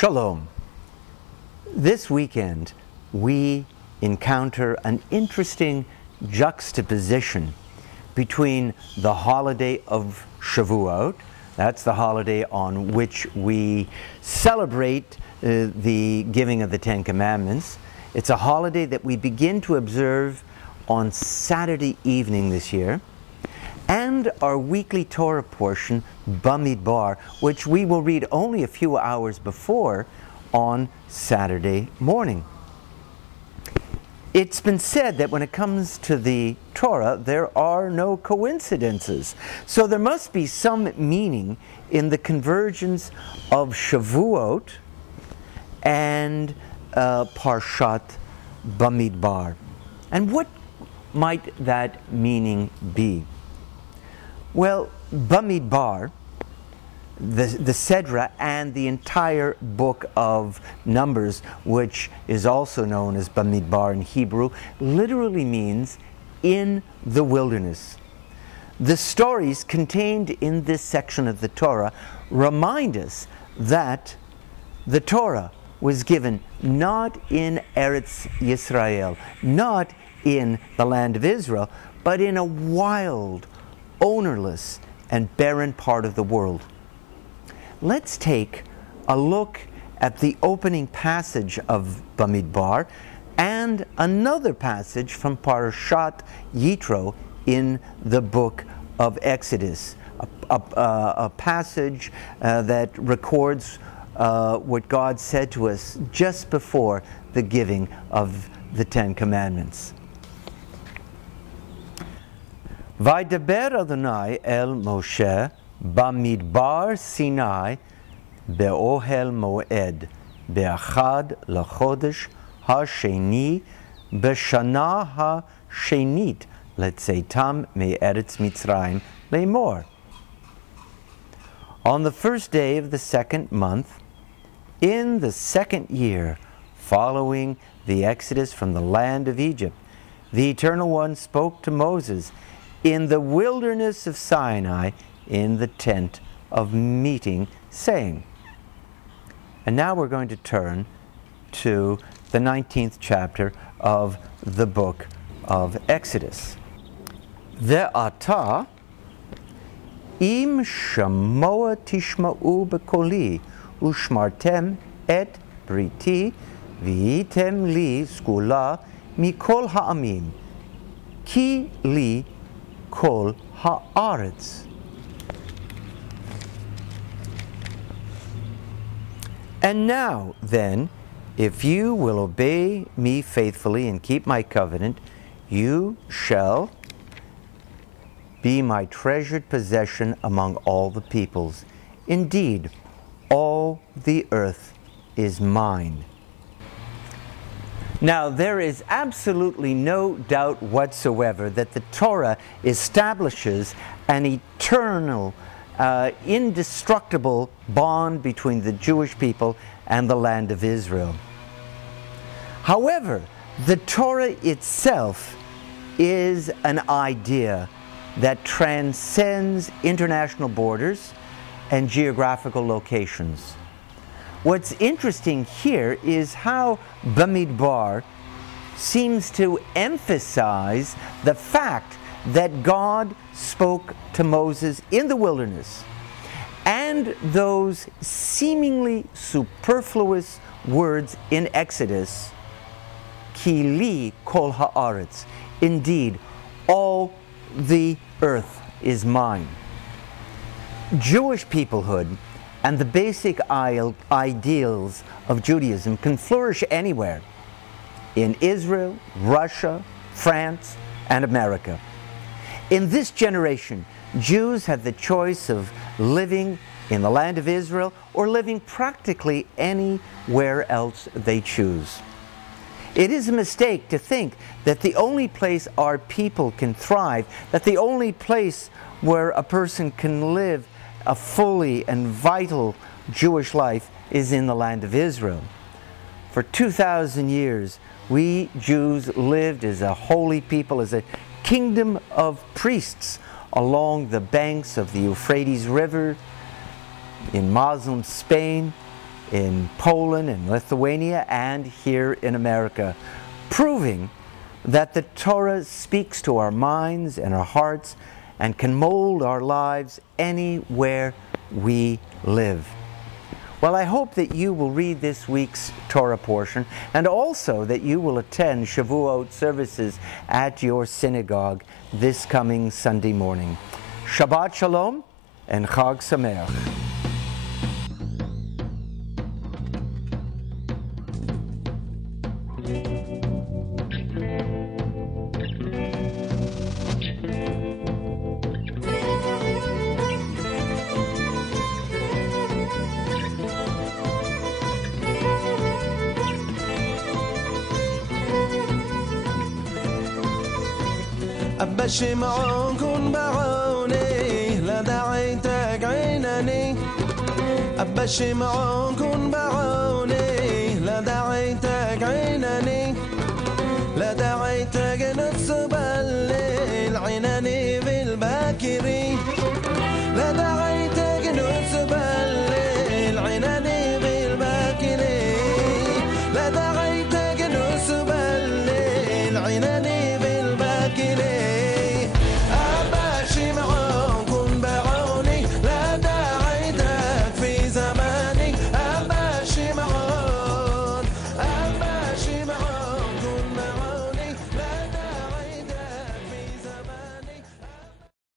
Shalom. This weekend we encounter an interesting juxtaposition between the holiday of Shavuot, that's the holiday on which we celebrate the giving of the Ten Commandments. It's a holiday that we begin to observe on Saturday evening this year, and our weekly Torah portion, Bamidbar, which we will read only a few hours before on Saturday morning. It's been said that when it comes to the Torah, there are no coincidences. So there must be some meaning in the convergence of Shavuot and Parshat Bamidbar. And what might that meaning be? Well, Bamidbar, the Sedra, and the entire book of Numbers, which is also known as Bamidbar in Hebrew, literally means in the wilderness. The stories contained in this section of the Torah remind us that the Torah was given not in Eretz Yisrael, not in the land of Israel, but in a wild, ownerless, and barren part of the world. Let's take a look at the opening passage of Bamidbar and another passage from Parashat Yitro in the book of Exodus, a passage that records what God said to us just before the giving of the Ten Commandments. Vaydaber Adonai el Moshe Bamidbar Sinai be'ohel moed be'achad lachodesh ha'sheni b'shana ha'shenit letzeitam me'eretz Mitzrayim le'mor. On the first day of the second month, in the second year following the exodus from the land of Egypt, the Eternal One spoke to Moses in the wilderness of Sinai in the tent of meeting, saying. And now we're going to turn to the 19th chapter of the book of Exodus. Ve'ata im shamoa tishma'u b'koli ushmartem et briti v'yitem li skula mikol ha'amim ki li kol ha'aretz. And now, then, if you will obey me faithfully and keep my covenant, you shall be my treasured possession among all the peoples. Indeed, all the earth is mine. Now, there is absolutely no doubt whatsoever that the Torah establishes an eternal, indestructible bond between the Jewish people and the land of Israel. However, the Torah itself is an idea that transcends international borders and geographical locations. What's interesting here is how Bamidbar seems to emphasize the fact that God spoke to Moses in the wilderness, and those seemingly superfluous words in Exodus, Ki li kol ha'aretz, indeed, all the earth is mine. Jewish peoplehood and the basic ideals of Judaism can flourish anywhere, in Israel, Russia, France, and America. In this generation, Jews have the choice of living in the land of Israel or living practically anywhere else they choose. It is a mistake to think that the only place our people can thrive, that the only place where a person can live a fully and vital Jewish life is in the land of Israel. For 2,000 years, we Jews lived as a holy people, as a kingdom of priests along the banks of the Euphrates River, in Muslim Spain, in Poland and Lithuania and here in America, proving that the Torah speaks to our minds and our hearts and can mold our lives anywhere we live. Well, I hope that you will read this week's Torah portion and also that you will attend Shavuot services at your synagogue this coming Sunday morning. Shabbat Shalom and Chag Sameach. أبا شمعون كن بعوني لا دعيتك عينني أبا شمعون كن بعوني لا دعيتك عينني